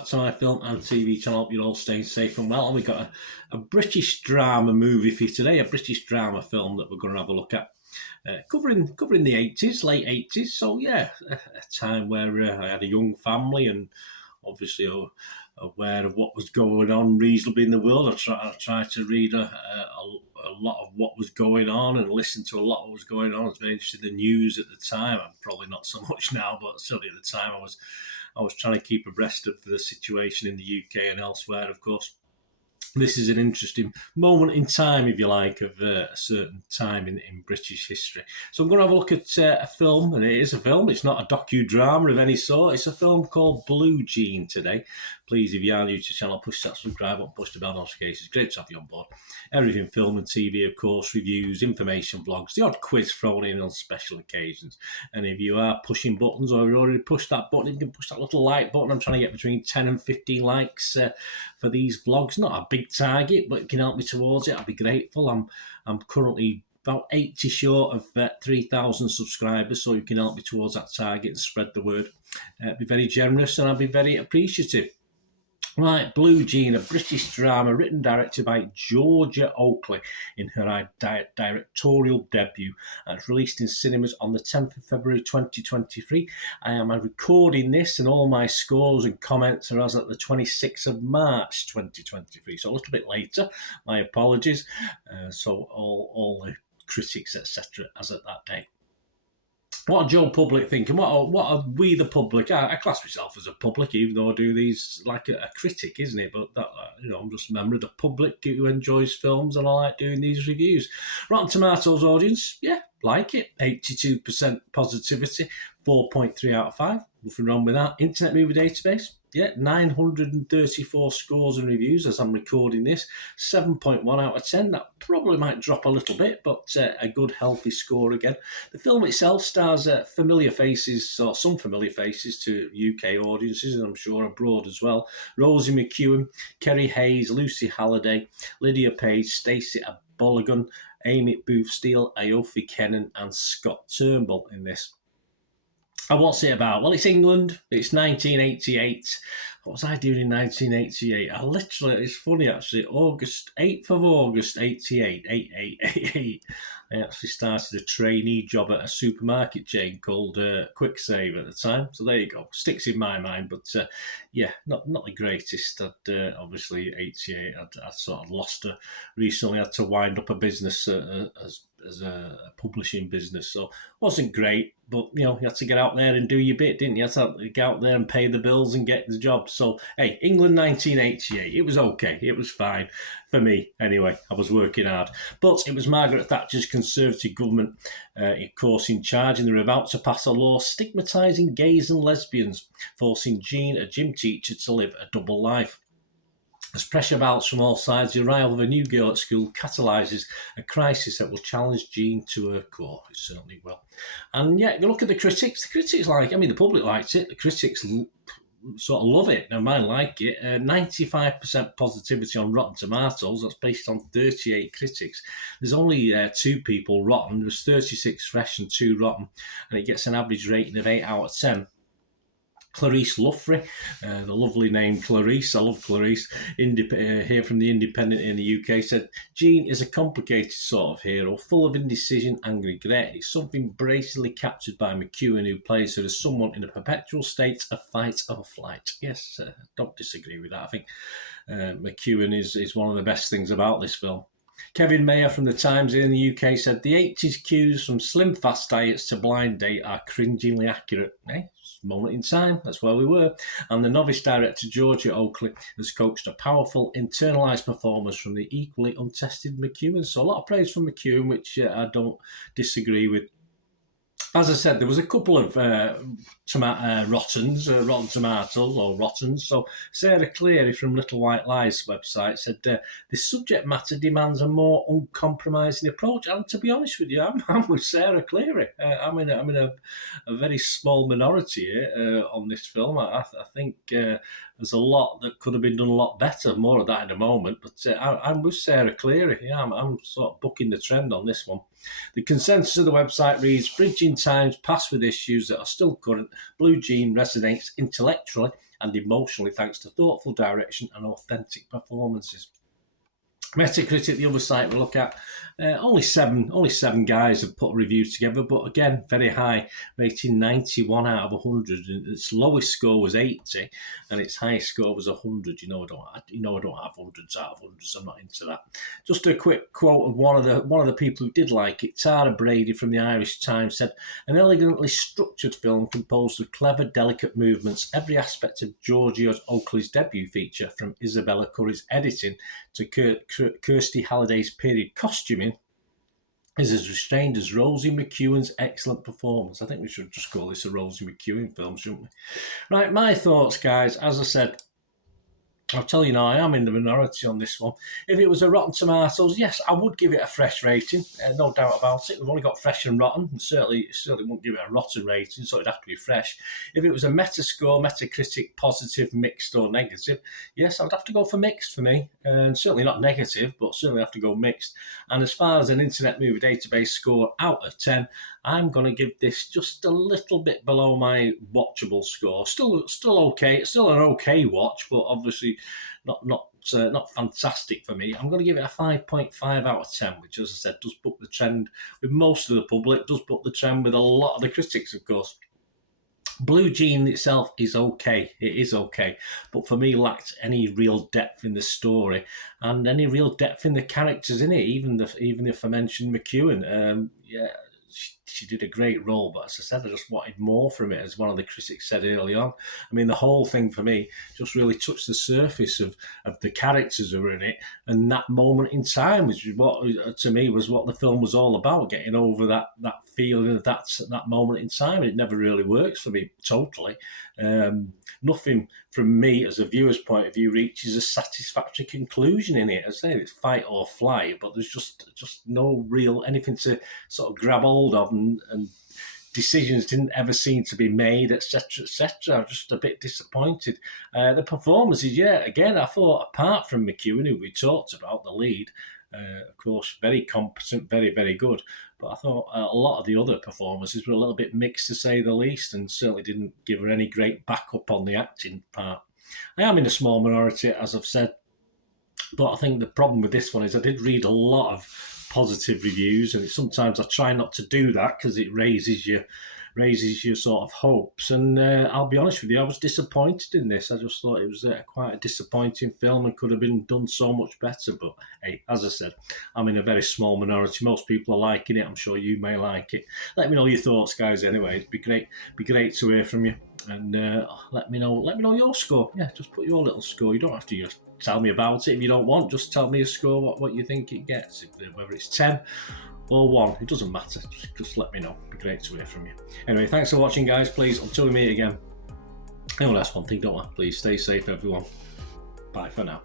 back to my film and TV channel. Hope you're all staying safe and well. And we've got a British drama movie for you today, a British drama film that we're going to have a look at. Covering the 80s, late 80s. So, yeah, a time where I had a young family and obviously aware of what was going on reasonably in the world. I tried to read a lot of what was going on and listen to a lot of what was going on. I was very interested in the news at the time. I'm probably not so much now, but certainly at the time I was trying to keep abreast of the situation in the UK and elsewhere, of course. This is an interesting moment in time, if you like, of a certain time in British history. So I'm going to have a look at a film, and it is a film. It's not a docudrama of any sort. It's a film called Blue Jean today. Please, if you are new to the channel, push that subscribe button, push the bell notifications. Great to have you on board. Everything film and TV, of course, reviews, information vlogs, the odd quiz thrown in on special occasions. And if you are pushing buttons or you've already pushed that button, you can push that little like button. I'm trying to get between 10 and 15 likes for these vlogs. Not a big target, but it can help me towards it. I'll be grateful. I'm currently about 80 short of 3,000 subscribers, so you can help me towards that target and spread the word. Be very generous and I'll be very appreciative. Right, Blue Jean, a British drama written and directed by Georgia Oakley in her directorial debut. It's released in cinemas on the 10th of February 2023. I am recording this and all my scores and comments are as at the 26th of March 2023, so a little bit later. My apologies. So all the critics, etc., as at that day. What are Joe Public thinking? What are we, the public? I class myself as a public, even though I do these like a critic, isn't it? But that, I'm just a member of the public who enjoys films, and I like doing these reviews. Rotten Tomatoes audience, yeah, like it. 82% positivity, 4.3 out of 5. Nothing wrong with that. Internet Movie Database, yeah, 934 scores and reviews as I'm recording this. 7.1 out of 10. That probably might drop a little bit, but a good, healthy score again. The film itself stars familiar faces, or some familiar faces to UK audiences, and I'm sure abroad as well. Rosie McEwen, Kerry Hayes, Lucy Halliday, Lydia Page, Stacey Bolligan, Amy Booth Steele, Aoife Kennan, and Scott Turnbull in this. And what's it about? Well, it's England. It's 1988. What was I doing in 1988? It's funny actually, 8th of August, 88, 88. I actually started a trainee job at a supermarket chain called Quick Save at the time. So there you go. Sticks in my mind, but yeah, not the greatest. Obviously, 88, I'd sort of lost her recently. I had to wind up a business as a publishing business, so it wasn't great, but you had to get out there and do your bit, didn't you? You had to get out there and pay the bills and get the job. So hey, England 1988, it was okay, it was fine for me anyway. I was working hard, but it was Margaret Thatcher's Conservative government of course in charge, and they were about to pass a law stigmatising gays and lesbians, forcing Jean, a gym teacher, to live a double life. As pressure mounts from all sides, the arrival of a new girl at school catalyses a crisis that will challenge Jean to her core. It certainly will. And yeah, you look at the critics. The critics the public liked it. The critics sort of love it. Now, mine like it. 95% positivity on Rotten Tomatoes. That's based on 38 critics. There's only 2 people rotten. There's 36 fresh and 2 rotten. And it gets an average rating of 8 out of 10. Clarice Luffrey, the lovely name Clarice, I love Clarice, here from The Independent in the UK, said, Jean is a complicated sort of hero, full of indecision and regret. It's something brazenly captured by McEwen, who plays her as someone in a perpetual state of fight or flight. Yes, don't disagree with that. I think McEwen is one of the best things about this film. Kevin Mayer from The Times in the UK said, the 80s cues from slim fast diets to blind date are cringingly accurate. Moment in time, that's where we were. And the novice director Georgia Oakley has coached a powerful, internalised performance from the equally untested McEwen. So a lot of praise from McEwen, which I don't disagree with. As I said, there was a couple of Rotten Tomatoes, or Rottens. So Sarah Cleary from Little White Lies website said, the subject matter demands a more uncompromising approach. And to be honest with you, I'm with Sarah Cleary. I'm in a very small minority here on this film. I think there's a lot that could have been done a lot better. More of that in a moment. But I'm with Sarah Cleary. Yeah, I'm sort of bucking the trend on this one. The consensus of the website reads, bridging times pass with issues that are still current, Blue Jean resonates intellectually and emotionally thanks to thoughtful direction and authentic performances. Metacritic, the other site we look at, only seven guys have put reviews together, but again, very high, rating 91 out of 100. Its lowest score was 80, and its highest score was 100. I don't have hundreds out of hundreds. I'm not into that. Just a quick quote of one of the people who did like it. Tara Brady from the Irish Times said, "An elegantly structured film composed of clever, delicate movements. Every aspect of Giorgio Oakley's debut feature, from Isabella Curry's editing to Kirstie Halliday's period costuming, is as restrained as Rosie McEwen's excellent performance." I think we should just call this a Rosie McEwen film, shouldn't we? Right, my thoughts, guys. As I said, I'll tell you now, I am in the minority on this one. If it was a Rotten Tomatoes, yes, I would give it a fresh rating, no doubt about it. We've only got fresh and rotten, and certainly wouldn't give it a rotten rating, so it'd have to be fresh. If it was a Metascore, Metacritic, positive, mixed or negative, yes, I'd have to go for mixed for me. And certainly not negative, but certainly have to go mixed. And as far as an Internet Movie Database score out of 10, I'm going to give this just a little bit below my watchable score. Still okay. It's still an okay watch, but obviously not fantastic for me. I'm going to give it a 5.5 out of 10, which, as I said, does buck the trend with most of the public, does buck the trend with a lot of the critics, of course. Blue Jean itself is okay. It is okay. But for me, lacked any real depth in the story and any real depth in the characters in it, even the aforementioned McEwen. She did a great role, but as I said, I just wanted more from it, as one of the critics said early on. I mean, the whole thing for me just really touched the surface of the characters who were in it, and that moment in time, which is what, to me, was what the film was all about, getting over that feeling of that moment in time. It never really works for me totally. Nothing from me as a viewer's point of view reaches a satisfactory conclusion in it. As I say, it's fight or flight, but there's just no real anything to sort of grab hold of, and decisions didn't ever seem to be made, etc., etc. I'm just a bit disappointed. The performances, again, I thought, apart from McEwen, who we talked about, the lead, of course, very competent, very, very good. But I thought a lot of the other performances were a little bit mixed, to say the least, and certainly didn't give her any great backup on the acting part. I am in a small minority, as I've said, but I think the problem with this one is I did read a lot of positive reviews, and sometimes I try not to do that because it raises your sort of hopes. And I'll be honest with you, I was disappointed in this. I just thought it was quite a disappointing film and could have been done so much better. But hey, as I said, I'm in a very small minority. Most people are liking it. I'm sure you may like it. Let me know your thoughts, guys. Anyway, it'd be great to hear from you. And let me know your score. Yeah, just put your little score. You don't have to just tell me about it if you don't want. Just tell me a score, what you think it gets, whether it's 10 or 1. It doesn't matter. Just let me know. It'd be great to hear from you. Anyway, thanks for watching, guys. Please, until we meet again, I want to ask one thing, don't I? Please stay safe, everyone. Bye for now.